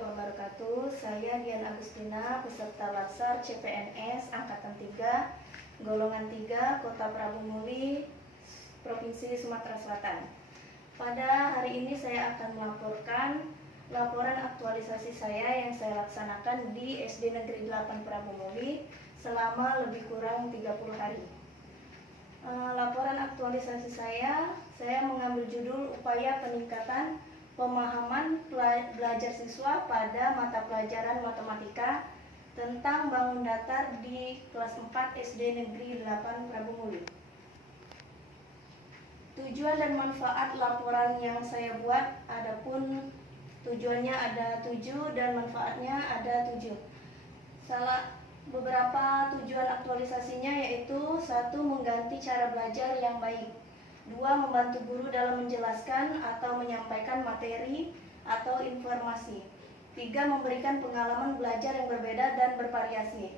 wabarakatuh. Saya Dian Agustina, peserta Latsar CPNS Angkatan 3, Golongan 3, Kota Prabu Muli, Provinsi Sumatera Selatan. Pada hari ini saya akan melaporkan laporan aktualisasi saya yang saya laksanakan di SD Negeri 8 Prabu Muli selama lebih kurang 30 hari. Laporan aktualisasi saya mengambil judul upaya peningkatan pemahaman belajar siswa pada mata pelajaran matematika tentang bangun datar di kelas 4 SD Negeri 8 Prabu Muli. Tujuan dan manfaat laporan yang saya buat, adapun tujuannya ada 7 dan manfaatnya ada 7. Beberapa tujuan aktualisasinya yaitu 1. Mengganti cara belajar yang baik, 2. Membantu guru dalam menjelaskan atau menyampaikan materi atau informasi, 3. Memberikan pengalaman belajar yang berbeda dan bervariasi,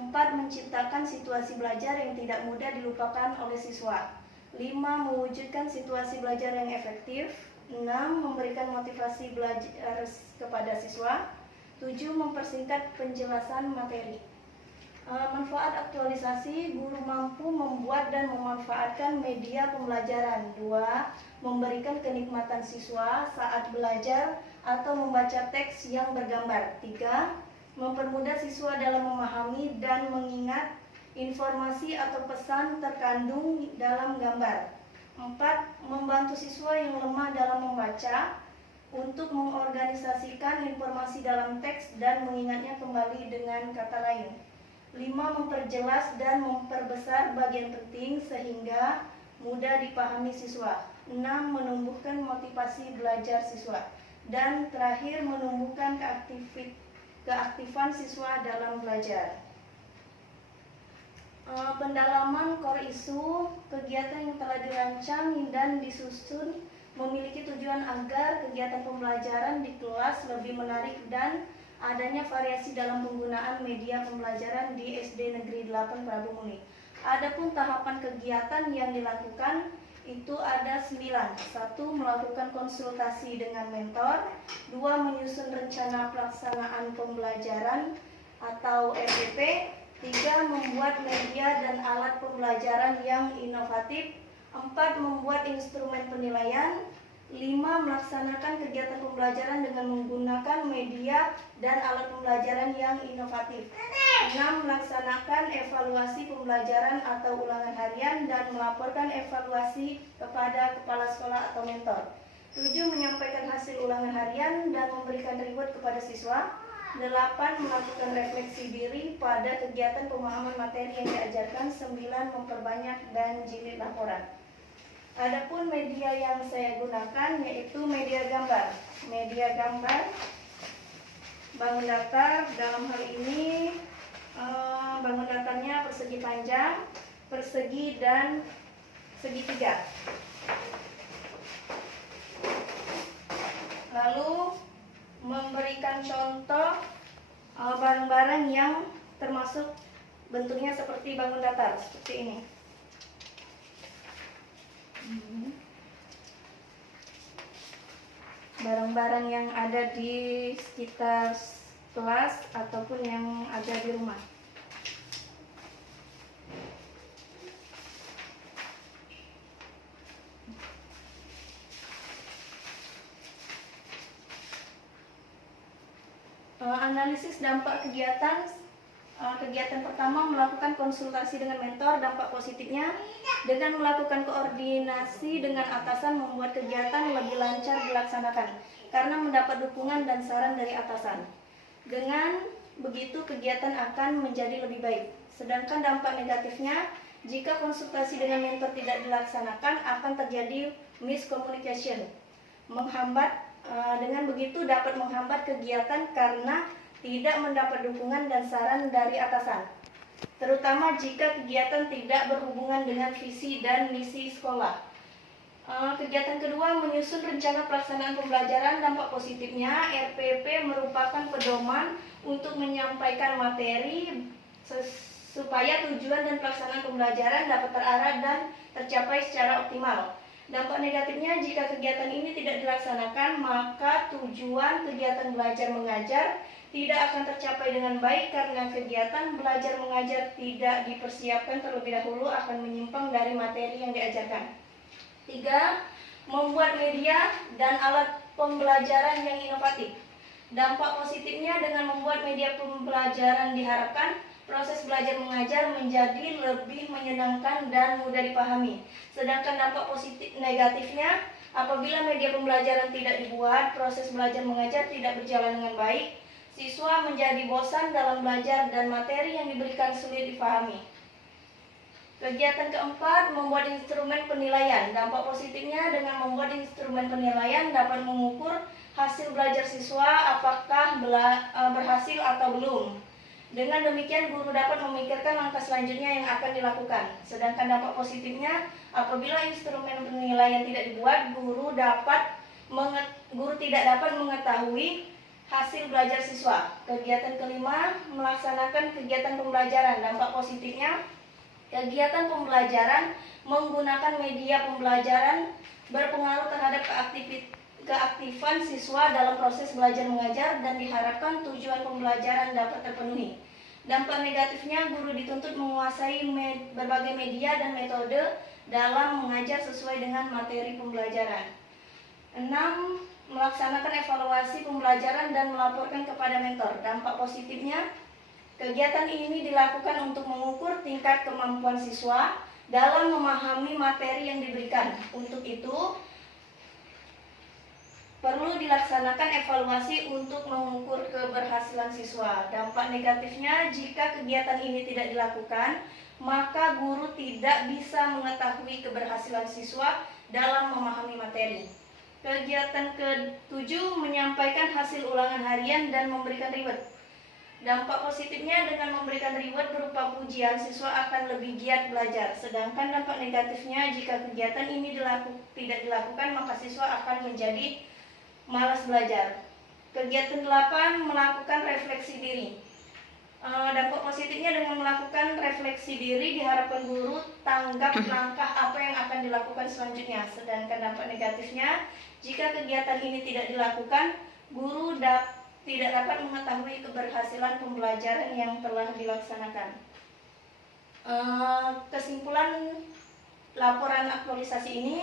4. Menciptakan situasi belajar yang tidak mudah dilupakan oleh siswa, 5. Mewujudkan situasi belajar yang efektif, 6. Memberikan motivasi belajar kepada siswa, 7. Mempersingkat penjelasan materi. Manfaat aktualisasi: guru mampu membuat dan memanfaatkan media pembelajaran. 2. Memberikan kenikmatan siswa saat belajar atau membaca teks yang bergambar. 3. Mempermudah siswa dalam memahami dan mengingat informasi atau pesan terkandung dalam gambar. 4. Membantu siswa yang lemah dalam membaca untuk mengorganisasikan informasi dalam teks dan mengingatnya kembali dengan kata lain. 5. Memperjelas dan memperbesar bagian penting sehingga mudah dipahami siswa. 6. Menumbuhkan motivasi belajar siswa. Dan terakhir, menumbuhkan keaktifan siswa dalam belajar. Pendalaman core isu: kegiatan yang telah dirancang dan disusun memiliki tujuan agar kegiatan pembelajaran di kelas lebih menarik dan adanya variasi dalam penggunaan media pembelajaran di SD Negeri 8 Prabu Muli. Adapun tahapan kegiatan yang dilakukan itu ada 9. 1. Melakukan konsultasi dengan mentor. 2. Menyusun rencana pelaksanaan pembelajaran atau RPP. 3. Membuat media dan alat pembelajaran yang inovatif. 4. Membuat instrumen penilaian. 5. Melaksanakan kegiatan pembelajaran dengan menggunakan media dan alat pembelajaran yang inovatif. 6. Melaksanakan evaluasi pembelajaran atau ulangan harian dan melaporkan evaluasi kepada kepala sekolah atau mentor. 7. Menyampaikan hasil ulangan harian dan memberikan reward kepada siswa. 8. Melakukan refleksi diri pada kegiatan pemahaman materi yang diajarkan. 9. Memperbanyak dan jilid laporan. Adapun media yang saya gunakan yaitu media gambar. Media gambar bangun datar, dalam hal ini bangun datarnya persegi panjang, persegi, dan segitiga. Lalu memberikan contoh barang-barang yang termasuk bentuknya seperti bangun datar, seperti ini. Barang-barang yang ada di sekitar kelas ataupun yang ada di rumah. Analisis dampak kegiatan. Kegiatan pertama, melakukan konsultasi dengan mentor. Dampak positifnya: dengan melakukan koordinasi dengan atasan membuat kegiatan lebih lancar dilaksanakan karena mendapat dukungan dan saran dari atasan. Dengan begitu kegiatan akan menjadi lebih baik. Sedangkan dampak negatifnya, jika konsultasi dengan mentor tidak dilaksanakan akan terjadi miscommunication, dengan begitu dapat menghambat kegiatan karena tidak mendapat dukungan dan saran dari atasan, terutama jika kegiatan tidak berhubungan dengan visi dan misi sekolah. Kegiatan kedua, menyusun rencana pelaksanaan pembelajaran. Dampak positifnya, RPP merupakan pedoman untuk menyampaikan materi supaya tujuan dan pelaksanaan pembelajaran dapat terarah dan tercapai secara optimal. Dampak negatifnya, jika kegiatan ini tidak dilaksanakan, maka tujuan kegiatan belajar mengajar tidak akan tercapai dengan baik karena kegiatan belajar mengajar tidak dipersiapkan terlebih dahulu akan menyimpang dari materi yang diajarkan. 3. Membuat media dan alat pembelajaran yang inovatif. Dampak positifnya, dengan membuat media pembelajaran diharapkan proses belajar mengajar menjadi lebih menyenangkan dan mudah dipahami. Sedangkan dampak positif negatifnya, apabila media pembelajaran tidak dibuat, proses belajar mengajar tidak berjalan dengan baik, siswa menjadi bosan dalam belajar dan materi yang diberikan sulit dipahami. Kegiatan keempat, membuat instrumen penilaian. Dampak positifnya, dengan membuat instrumen penilaian dapat mengukur hasil belajar siswa apakah berhasil atau belum. Dengan demikian, guru dapat memikirkan langkah selanjutnya yang akan dilakukan. Sedangkan dampak positifnya, apabila instrumen penilaian tidak dibuat, guru tidak dapat mengetahui hasil belajar siswa. Kegiatan kelima, melaksanakan kegiatan pembelajaran. Dampak positifnya, kegiatan pembelajaran menggunakan media pembelajaran berpengaruh terhadap keaktifan siswa dalam proses belajar mengajar dan diharapkan tujuan pembelajaran dapat terpenuhi. Dampak negatifnya, guru dituntut menguasai berbagai media dan metode dalam mengajar sesuai dengan materi pembelajaran. 6. Melaksanakan evaluasi pembelajaran dan melaporkan kepada mentor. Dampak positifnya, kegiatan ini dilakukan untuk mengukur tingkat kemampuan siswa dalam memahami materi yang diberikan. Untuk itu, perlu dilaksanakan evaluasi untuk mengukur keberhasilan siswa. Dampak negatifnya, jika kegiatan ini tidak dilakukan, maka guru tidak bisa mengetahui keberhasilan siswa dalam memahami materi. Kegiatan ke-7, menyampaikan hasil ulangan harian dan memberikan reward. Dampak positifnya, dengan memberikan reward berupa pujian, siswa akan lebih giat belajar. Sedangkan dampak negatifnya, jika kegiatan ini tidak dilakukan, maka siswa akan menjadi malas belajar. Kegiatan 8, melakukan refleksi diri. Dampak positifnya, dengan melakukan refleksi diri diharapkan guru tanggap langkah apa yang akan dilakukan selanjutnya. Sedangkan dampak negatifnya, jika kegiatan ini tidak dilakukan, guru tidak dapat mengetahui keberhasilan pembelajaran yang telah dilaksanakan. Kesimpulan laporan aktualisasi ini,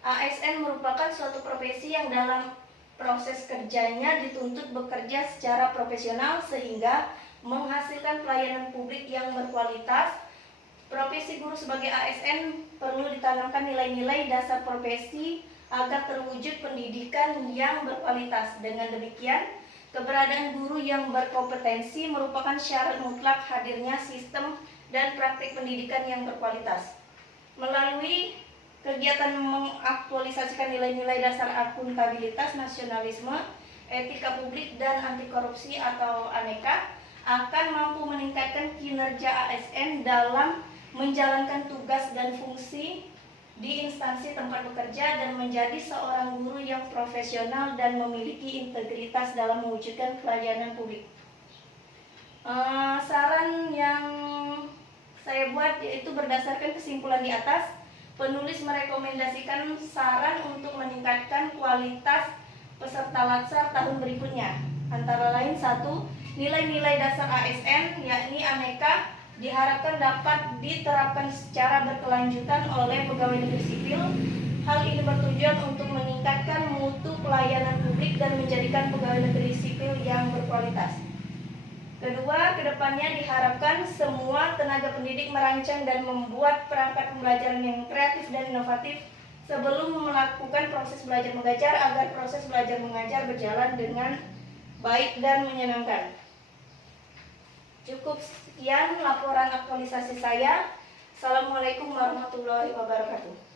ASN merupakan suatu profesi yang dalam proses kerjanya dituntut bekerja secara profesional sehingga menghasilkan pelayanan publik yang berkualitas. Profesi guru sebagai ASN perlu ditanamkan nilai-nilai dasar profesi agar terwujud pendidikan yang berkualitas. Dengan demikian, keberadaan guru yang berkompetensi merupakan syarat mutlak hadirnya sistem dan praktik pendidikan yang berkualitas. Melalui kegiatan mengaktualisasikan nilai-nilai dasar akuntabilitas, nasionalisme, etika publik, dan anti korupsi atau ANEKA akan mampu meningkatkan kinerja ASN dalam menjalankan tugas dan fungsi di instansi tempat bekerja dan menjadi seorang guru yang profesional dan memiliki integritas dalam mewujudkan pelayanan publik. Saran yang saya buat yaitu berdasarkan kesimpulan di atas. Penulis merekomendasikan saran untuk meningkatkan kualitas peserta latsar tahun berikutnya. Antara lain, 1. Nilai-nilai dasar ASN, yakni ANEKA, diharapkan dapat diterapkan secara berkelanjutan oleh pegawai negeri sipil. Hal ini bertujuan untuk meningkatkan mutu pelayanan publik dan menjadikan pegawai negeri sipil yang berkualitas. 2. Kedepannya diharapkan semua tenaga pendidik merancang dan membuat perangkat pembelajaran yang kreatif dan inovatif sebelum melakukan proses belajar mengajar agar proses belajar mengajar berjalan dengan baik dan menyenangkan. Cukup sekian laporan aktualisasi saya. Assalamualaikum warahmatullahi wabarakatuh.